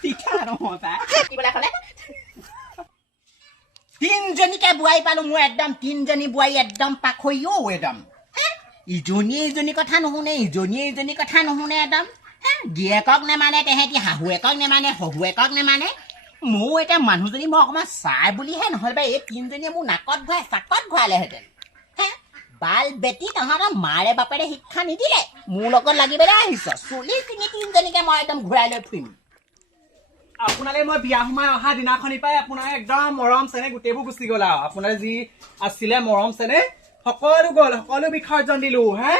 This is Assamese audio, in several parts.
পিঠা নহয় পাই কি বোলে ক'লে তিনজনীকে বোৱাৰী পালো মোৰ একদম তিনজনী বোৱাৰী একদম পাখৰিও একদম ইজনী কথা নুশুনে ইজনী কথা নুশুনে একদম গিয়েকক নেমানে তেহেঁতি শাহুৱেকক নেমানে শহুৱেকক নেমানে মোৰ এতিয়া মানুহজনী মই অকণমান চাই বুলিহে নহ'লে বা এই তিনজনীয়ে মোৰ নাকত ঘূৰাই চাকত ঘূৰালেহেঁতেন বাল বেটি তহঁতৰ মাৰে বাপেৰে শিক্ষা নিদিলে মোৰ লগত লাগিবলৈ আহিছ চুলি চিঙি তিনজনীকে মই একদম ঘূৰাই লৈ ফুৰিম আপোনালে মই বিয়া সোমাই অহা দিনাখনি পাই আপোনাৰ একদম মৰম চেনেহ গোটেইবোৰ গুচি গ'ল আৰু আপোনাৰ যি আছিলে মৰম চেনেহ সকলো গ'ল সকলো বিসৰ্জন দিলো হে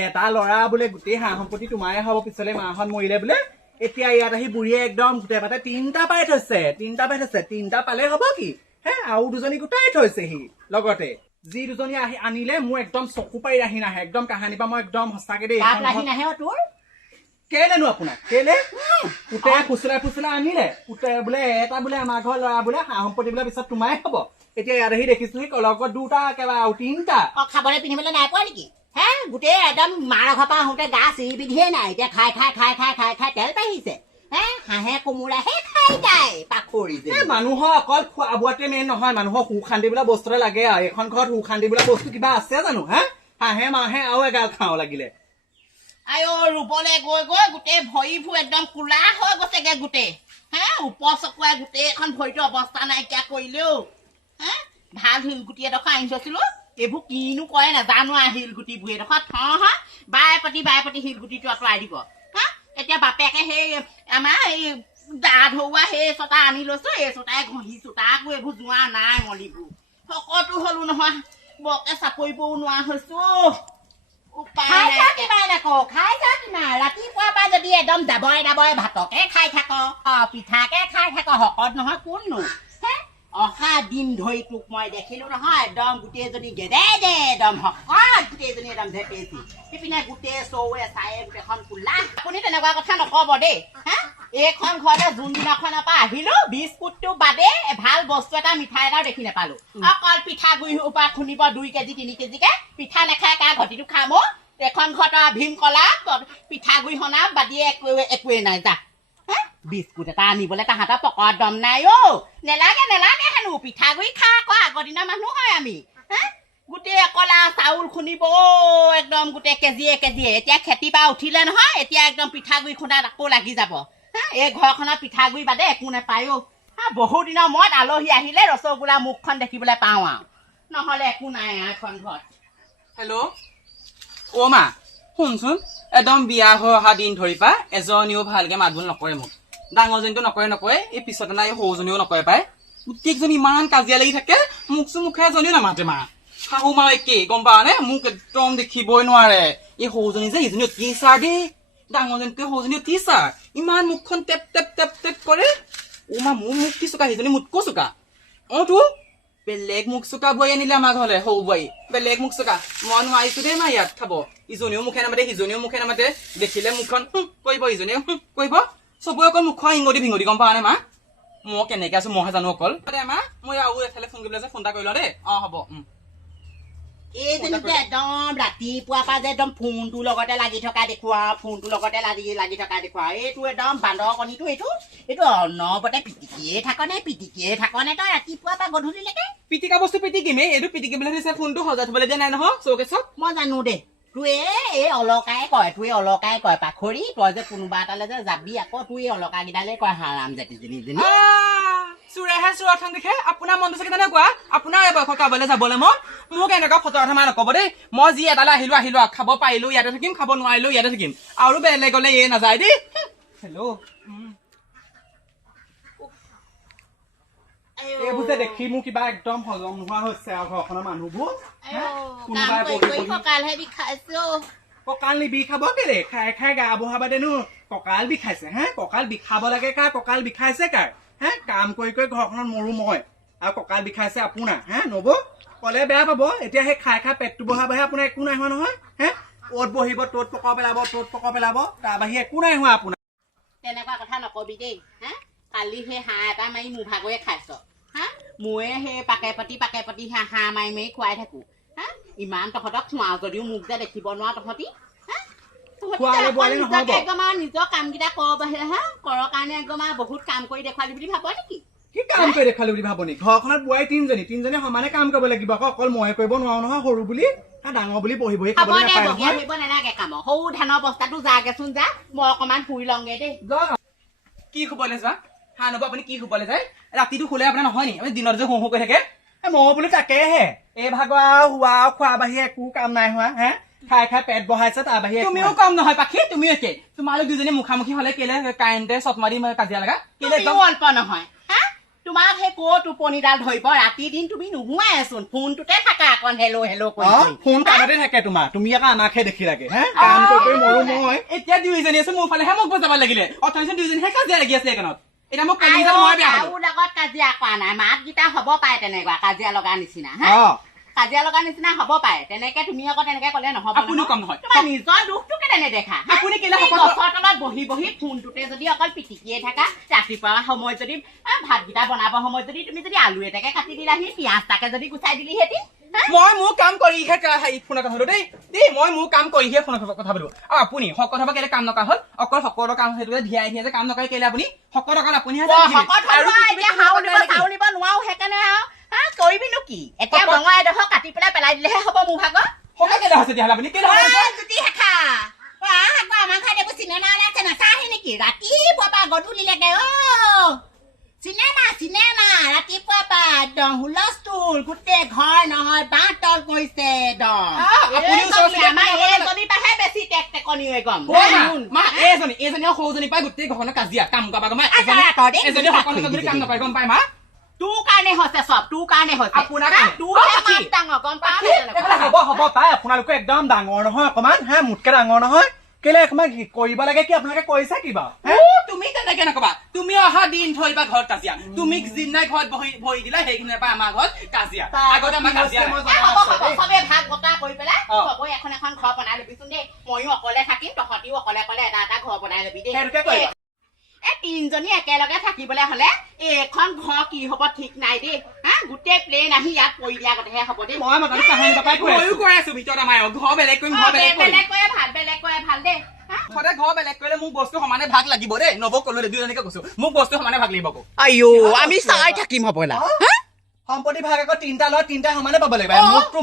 এটা ল'ৰা বোলে গোটেই হাঁহ সম্পত্তি তোমাৰে হ'ব পিছলে মাহঁত মৰিলে বোলে এতিয়া ইয়াত আহি বুঢ়ীয়ে একদম গোটেই পাতে তিনিটা পাই থৈছে তিনিটা পালে হ'ব কি হে আৰু দুজনী গোটাই থৈছেহি লগতে যি দুজনী আহি আনিলে মোৰ একদম চকু পাৰি আহি নাহে একদম কাহানী পৰা মই একদম সঁচাকে দেই কেলেনো আপোনাক কেলে পুতে ফুচুলাই আনিলে পুতে বোলে এটা বোলে আমাৰ ঘৰ ল'ৰা বোলে হাঁহ সম্পত্তি বোলে পিছত তোমাৰে হ'ব এতিয়া ইয়াত আহি দেখিছো লগত দুটা একেবাৰে আৰু তিনিটা খাবলৈ পিন্ধিবলৈ নাই পোৱা নেকি হে গোটেই একদম মাৰ ঘৰ পৰা আহোঁতে গা চিৰি বিধিয়ে নাই এতিয়া খাই তেল পাহিছে হে হাঁহে কোমোৰাহে খাই যায় পাখৰি মানুহৰ অকল খোৱা বোৱাতে মেইন নহয় মানুহৰ সুখ শান্তি বোলা বস্তু লাগে আৰু এখন ঘৰত সুখ শান্তি বোলা বস্তু কিবা আছে জানো হা হাঁহে মাহে আৰু এগাল খাওঁ লাগিলে আই ৰুবলৈ গৈ গোটেই ভৰিবোৰ একদম কোলা হৈ গৈছেগে গোটেই হে ওপৰ চকুৱাই গোটেই এখন ভৰিটো অৱস্থা নাইকিয়া কৰিলেও হে ভাল শিলগুটি এডোখৰ আনি থৈছিলো এইবোৰ কিনো কৰে নাজানো আৰু শিলগুটিবোৰ এডোখৰ থওঁ বাই প্ৰতি শিলগুটিটো আঁতৰাই দিব হা এতিয়া বাপেকে সেই আমাৰ এই দা ধৰুৱা সেই চটা আনি লৈছো এই চটাই ঘঁহিছো তাকো এইবোৰ যোৱা নাই মলিবোৰ শকতো হলো নহয় বৰকে চাপৰিবও নোৱাৰা হৈছো ৰাতিপুৱাৰ পৰা যদি একদম দাবই ভাতকে খাই থাক পিঠাকে খাই থাক শকত নহয় কোননো অহা দিন ধৰি তোক মই দেখিলো নহয় একদম গোটেইজনী গেদে একদম শকত গোটেইজনী একদম ধেপেচি সিপিনে গোটেই চৌৱে চায়ে গোটেইখন কোলা আপুনি তেনেকুৱা কথা নকব দেই হা এইখন ঘৰতে যোনদিনাখনৰ পৰা আহিলো বিস্কুটটো বাদে ভাল বস্তু এটা মিঠাই এটাও দেখি নাপালো অকল পিঠাগুড়িৰ পৰা খুন্দিব 2 কেজি 3 কেজিকে পিঠা নাখায় কাৰ ঘটিটো খাম এখন ঘৰত ভীম কলা পিঠাগুড়ি সনা বাদিয়ে একোৱে নাই যা বিস্কুট এটা আনিবলৈ তাহাঁতৰ পকৰত দম নাই নেলাগে হেনো পিঠাগুড়ি খা আকৌ আগৰ দিনৰ মানুহ হয় আমি গোটেই কলা চাউল খুন্দিব একদম গোটেই কেজিয়ে এতিয়া খেতি পৰা উঠিলে নহয় এতিয়া একদম পিঠাগুড়ি খুন্দাত আকৌ লাগি যাব এই ঘৰখনত পিঠাগুড়ি বাদে একো নাপায় বহুত দিনৰ মূৰত আলহী আহিলে ৰসগোল্লা মুখখন দেখিবলৈ পাওঁ আৰু নহ'লে একো নাই এখন ঘৰত হেল্ল' অ' মা শুনচোন একদম বিয়া হৈ অহা দিন ধৰি পা এজনীও ভালকে মাত বোল নকৰে মোক ডাঙৰজনীটো নকৰে এই পিছতে নাই সৰুজনীও নকৰে পায় গোটেইকেইজনী ইমান কাজিয়া লাগি থাকে মুখে এজনীও নামাতে মা শাহু মা একেই গম পাৱ নে মোক একদম দেখিবই নোৱাৰে এই সৰুজনী যে ইজনী টিচাৰ দেই ডাঙৰজনীতকৈ সৰুজনী টিচাৰ ইমান মুখখন টেপ কৰে অ' মা মোৰ মুখ কি চোকা সিজনী মোতকো চোকা তো বেলেগ মুখ চোকা বোৱাৰী আনিলে আমাৰ ঘৰলে সৰু বোৱাৰী বেলেগ মুখ চোকা মই নোৱাৰিছো দেই মা ইয়াত খাব ইজনীও মুখে নামাতে সিজনীও মুখে নামাতে দেখিলে মুখখন কৰিব ইজনীও কৰিব চবৰে অকল মুখৰ ইংগতি ভিঙতি গম পাৱ নে মা মই কেনেকে আছো মইহে জানো অকল মা মই আৰু এফালে ফোন কৰিবলৈ ফোন এটা কৰি লওঁ দেই হ'ব এইজনীকে একদম ৰাতিপুৱাৰ পৰা যে একদম ফোনটোৰ লগতে লাগি থকা দেখুৱা ফোনটোৰ লগতে লাগি থকা দেখুৱা এইটো একদম বান্দৰ কণীটো এইটো অনবৰতে পিটিকিয়ে থাকনে তই ৰাতিপুৱাৰ পৰা গধূলিলৈকে পিটিকা বস্তু পিটিকিমে এইটো পিটিকিবলৈ দিছে ফোনটো সজাই থবলৈ দিয়া নাই নহয় চৌকেছত মই জানো দে তুই এই অলকাই কয় পাখৰি তই যে কোনোবা এটালে যে যাবি আকৌ তুই অলকা কেইডালে কয় হাৰাম জাতিজনী চোৰেহে চোৰাখন দেখে আপোনাৰ মনটো চাগে তেনেকুৱা আপোনাৰ এই বয়সৰ কাবলৈ যাবলৈ মন মোক এনেকুৱা ফটো কথা নকব দেই মই যি এটালৈ আহিলো খাব পাৰিলো ইয়াতে থাকিম খাব নোৱাৰিলো ইয়াতে থাকিম আৰু বেলেগলে এই নাযায় দেই হেল্ল' এইবোৰ যে দেখি মোৰ কিবা একদম হজম নোহোৱা হৈছে আৰু ঘৰখনৰ মানুহবোৰ কঁকাল নিবিষাব কেলে খাই গা বঢ়াবা দেনো কঁকাল বিষাইছে কঁকাল বিষাব লাগে কাৰ কঁকাল বিষাইছে কাৰ কাম কৰি ঘৰখনত মৰো মই আৰু কঁকাল বিষাইছে আপোনাৰ নব কলে বেয়া পাব এতিয়া সেই খাই পেটটো বহাবহে আপোনাৰ একো নাই হোৱা নহয় অ'ত বহিব ত'ত পকৰ পেলাব তাৰ বাহিৰে একো নাই হোৱা আপোনাৰ তেনেকুৱা কথা নকবি দেই কালি সেই হাঁহ এটা মাৰি মোৰ ভাগৰে খাইছ ময়ে সেই পাকে পাতি হাঁহ মাৰি খুৱাই থাকো ইমান তহঁতক খুৱাও যদিও মোক যে দেখিব নোৱাৰ তহঁতি খোৱালে বোৱালে নহ'ব নিজৰ কামকেইটা কৰ বাহিৰে হা কৰৰ কাৰণে একদম বহুত কাম কৰি দেখুৱালি বুলি ভাব নেকি কি কাম কৰি দেখালো বুলি ভাব নি ঘৰখনত বোৱাৰী তিনিজনী সমানে কাম কৰিব লাগিব আকৌ অকল ময়ে কৰিব নোৱাৰো নহয় সৰু বুলি ডাঙৰ বুলি বহি বহি হ'ব খাবলৈ দে নাপায় বগীয়া নহয় ধৰিব নালাগে কাম সৰু ধানৰ বস্তাটো যাগেচোন যা মই অকমান শুই লওঁগে দেই কি শুবলৈ যোৱা হা নব আপুনি কি শুবলৈ যায় ৰাতিটো শুলে আপোনাৰ নহয় নি আমি দিনত যে শোঁ কৰি থাকে মই বোলো তাকেহে এই ভাগৰ আৰু হোৱা খোৱা বাহিৰে একো কাম নাই হোৱা হে খাই খাই পেট বহাইছে তাৰ বাহিৰে তুমিও কম নহয় পাখি তুমিও একে তোমালোক দুজনী মুখামুখি হলে কেলে কাৰেণ্টে চট মাৰি কাজিয়া লগা কেলে তুমিও অল্প নহয় হা তোমাক সেই ক'ত টোপনিডাল ধৰিব ৰাতি দিন তুমি নোহোৱাইচোন ফোনটোতে থাকা অকণ হেল্ল' হেল্ল' কৰি ফোন কামতে থাকে তোমাৰ তুমি আকৌ আমাকহে দেখি লাগে হে কাম কৰি মৰো মই এতিয়া দুইজনী আছে মোৰ ফালেহে মোক বজাব লাগিলে অথনিচোন দুইজনীহে কাজিয়া লাগি আছে এইখনত এতিয়া মোক কালি মই বেয়া আৰু লগত কাজিয়া কৰা নাই মাতকেইটা হ'ব পাৰে তেনেকুৱা কাজিয়া লগা নিচিনা হা অ কাজিয়া লগা নিচিনা হ'ব পাৰে তেনেকে তুমি আকৌ তেনেকে ক'লে নহ'ব আপুনিও কম নহয় তোমাৰ নিজৰ দুখটো কেলে নেদেখা আপুনি কেলে এই গছৰ তলত বহি বহি ফোনটোতে যদি অকল পিটিকিয়ে থাকা ৰাতিপুৱা সময়ত যদি ভাতকেইটা বনাব সময়ত যদি তুমি যদি আলু এটাকে কাটি দিলাহি পিঁয়াজ তাকে যদি গুচাই দিলিহেঁতি মই মোৰ কাম কৰিহে ফোনত কথা পাতো দেই মই মোৰ কাম কৰিহে ফোনত কথা পাতো আৰু আপুনি সকলো কথা কেলে কাম নকৰা হ'ল অকল সকলো কাম সেইটো ধিয়াই যে কাম নকৰে কেলে আপুনি সকলো অকল আপুনি চাউলিব নোৱাৰো সেইকাৰণে আৰু কৰিবিনো কি এতিয়া বঙা এডোখৰ কাটি পেলাই দিলেহে হ'ব মোৰ ভাগৰ সকলো কেলে হৈছে তেতিয়াহ'লে আপুনি কেলে জ্যোতি শেখা আমাৰ ঘৰত এইবোৰ চিনেমা ওলাইছে নাচাহি নেকি ৰাতিপুৱা পৰা গধূলিলৈকে চিনেমা ৰাতিপুৱা পৰা একদম হুলস্থুল গোটেই ঘৰ নহয় বাঁহ তল কৰিছে এইজনী সৰুজনী পাই গোটেই ঘৰখনৰ কাজিয়া কাম কৰা এজনী সকলো কাম নকৰে গম পাই মা তোৰ কাৰণে হৈছে চব তোৰ কাৰণে হৈছে হ'ব হ'ব তাই আপোনালোকে একদম ডাঙৰ নহয় অকমান হে মোতকে ডাঙৰ নহয় কেলে অকমান কৰিব লাগে কি আপোনালোকে কৰিছে কিবা তুমি তেনেকে নকবা তুমি অহা দিন ধৰিবা ঘৰত কাজিয়া তুমি যিদিনাই ঘৰত বহি দিলা সেইখিনিৰ পৰা আমাৰ ঘৰত কাজিয়া আগতে আমাৰ কাজিয়া চবে ভাগ বতা কৰি পেলাই চবৰে এখন এখন ঘৰ বনাই লবিচোন দেই ময়ো অকলে থাকিম তহঁতিও অকলে অকলে এটা এটা ঘৰ বনাই লবি দেই এই তিনজনী একেলগে থাকিবলৈ হলে এইখন ঘৰ কি হব ঠিক নাই দেই হা গোটেই প্লেন আহি ইয়াত পৰি দিয়া কথাহে হব দেই মই মাজতে কাহিনী পাপাই ময়ো কৈ আছো ভিতৰত আমাৰ ঘৰ বেলেগ কৰিম ঘৰ বেলেগ কৰে ভাল দেই সদায় ঘৰ বেলেগ কৰিলে মোক বস্তু সমানে ভাগ লাগিব দেই নব কলো দুজনীকে কৈছো মোক বস্তু সমানে ভাগ লাগিব আইও আমি চাই থাকিম হবলা সম্পত্তি ভাগ আকৌ তিনিটা লয় তিনিটা সমানে পাব লাগিব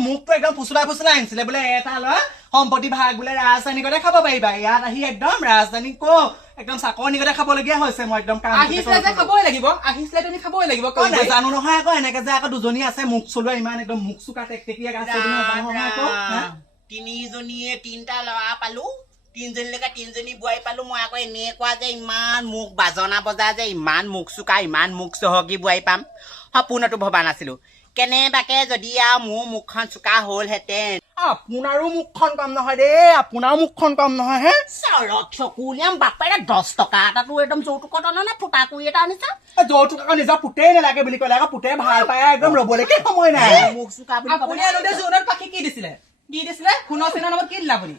মুখটো একদম ফুচুলাই আনিছিলে বোলে এটা লয় সম্পত্তি ভাগ বোলে ৰাজধানীকতে খাব পাৰিবা ইয়াত আহি একদম ৰাজধানী একদম চাকৰিকতে খাবলগীয়া হৈছে মই একদম আহিছিলে যে খাবই লাগিব আহিছিলে তুমি খাবই লাগিব জানো নহয় আকৌ এনেকে যে আকৌ দুজনী আছে মুখ চলোৱা ইমান একদম মুখ চোকা টেকটেকীয়া আছে তিনিজনীয়ে তিনিটা ল'ৰা পালো তিনিজনীলৈকে তিনিজনী বোৱাৰী পালো মই আকৌ এনেকুৱা যে ইমান মুখ বাজনা বজা যে ইমান মুখ চোকা ইমান মুখ চহকী বোৱাৰী পাম সপোনতো ভবা নাছিলো কেনেবাকে যদি আৰু মোৰ মুখখন চোকা হলহেঁতেন আপোনাৰো মুখখন কম নহয় দেই আপোনাৰো মুখখন কম নহয় হে চৰত চকুলিয়াম বাপেৰে 10 টকা এটাতো একদম যৌতুকত অনা নে ফুটা কৰি এটা আনিছা যৌতুক আকৌ নিজৰ পুতেই নালাগে বুলি ক'লে আকৌ পুতে ভাল পায় একদম ৰবলৈকে সময় নাই মুখ চোকা আপুনি আনোতে জোনত পাখি কি দিছিলে সোণৰ চেনৰ নামত কি দিলা আপুনি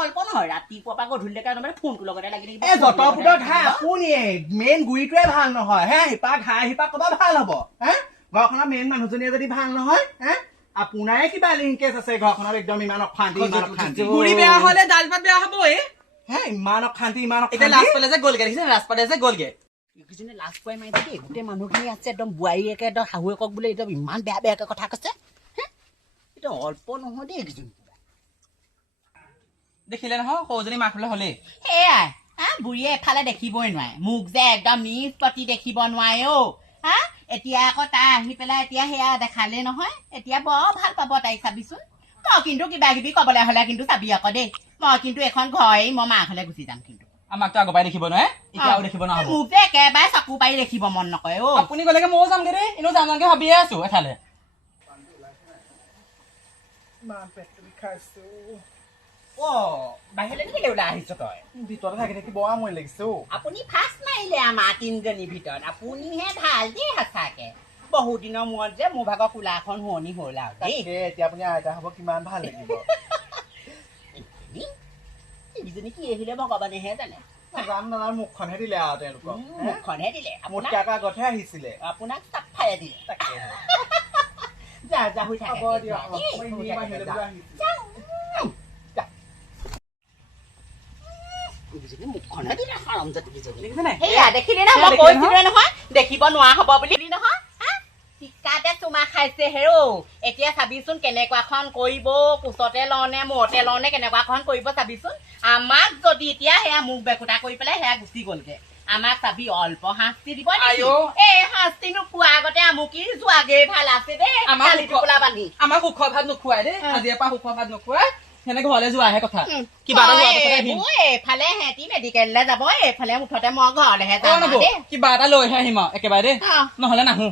অল্প নহয় ৰাতিপুৱা পৰা গধূলিলৈকে ফোনটোৰ লগতে লাগি থাকিব যত পুতৰ ঘাই আপুনিয়ে মেইন গুৰিটোৱে ভাল নহয় হে সিপা ঘাই সিপা কবা ভাল হব হে ঘৰখনৰ মেইন মানুহজনীয়ে যদি ভাল নহয় হে আপোনাৰে কিবা লিংকেজ আছে ঘৰখনত একদম ইমান অশান্তি গুৰি বেয়া হলে দাল ভাত বেয়া হবই হে ইমান অশান্তি এতিয়া লাজ পালে যে গ'লগে দেখিছে লাজ পালে যে গ'লগে এইকেইজনে লাজ পাই মাৰি দেই গোটেই মানুহখিনি আছে একদম বোৱাৰীয়েকে একদম শাহুৱেকক বোলে একদম ইমান বেয়াকে কথা কৈছে এতিয়া অল্প নহয় দেই এইকেইজনী দেখিলে নহয় সৰুজনী মাক হলে হলেই সেয়াই বুঢ়ীয়ে এফালে দেখিবই নোৱাৰে মোক যে একদম নিজ প্ৰতি দেখিব নোৱাৰে এতিয়া আকৌ তাই আহি পেলাই এতিয়া সেয়া দেখালে নহয় এতিয়া বৰ ভাল পাব তাইক চাবিচোন মই কিন্তু কিবা কিবি কবলৈ হলে কিন্তু চাবি আকৌ দেই মই কিন্তু এখন ঘৰ মই মাক হলে গুচি যাম কিন্তু আমাকতো আগৰ পৰাই দেখিব নহয় এতিয়াও দেখিব নহব মোক যে একেবাৰে চকু পাৰি দেখিব মন নকৰে আপুনি গলেগে ময়ো যামগে দেই এনেও যামগে ভাবিয়ে আছো এঠালে বাহিৰলৈ কেলে ওলাই আহিছ তই ভিতৰতে থাকি থাকি বৰ আমনি লাগিছে আপুনি ফাৰ্ষ্ট মাৰিলে আমাৰ তিনিজনীৰ ভিতৰত আপুনিহে ভাল দেই সঁচাকে বহুত দিনৰ মূৰত যে মোৰ ভাগৰ কোলাখন শুৱনি হল আৰু এতিয়া আপুনি আইতা হব কিমান ভাল লাগিব এইকেইজনী কি আহিলে ভগৱানেহে জানে নাজানো মুখখনহে দিলে আৰু তেওঁলোকক মুখখনহে দিলে মোতকে আগতহে আহিছিলে আপোনাক চাপ ফালে দিলে যা হৈ থাকে দুজনী মুখখনে দিলে হাৰামজাতি দুজনী দেখিছে নাই সেয়া দেখিলি না মই কৈছিলোৱে নহয় দেখিব নোৱাৰা হ'ব বুলি নহয় টিকাতে চুমা খাইছে হেৰৌ এতিয়া চাবিচোন কেনেকুৱাখন কৰিব কোচতে লওঁনে মূৰতে লওঁনে কেনেকুৱাখন কৰিব চাবিচোন আমাক যদি এতিয়া সেয়া মুখ বেকুটা কৰি পেলাই সেয়া গুচি গ'লগে আমাক চাবি অল্প শাস্তি দিব এই শাস্তিনো পোৱাৰ আগতে আমুকি যোৱাগে ভাল আছে দেই বান্ধি আমাক সুখৰ ভাত নোখোৱাই দেই আজিৰ পৰা সুখৰ ভাত নোখোৱাই সেনেকে ঘৰলৈ যোৱাহে কথা কিবা এইফালে সিহঁতি মেডিকেললৈ যাব এইফালে মুঠতে মই ঘৰলেহে যাম কিবা এটা লৈহে আহিম আৰু একেবাৰে দেই নহ'লে নাহো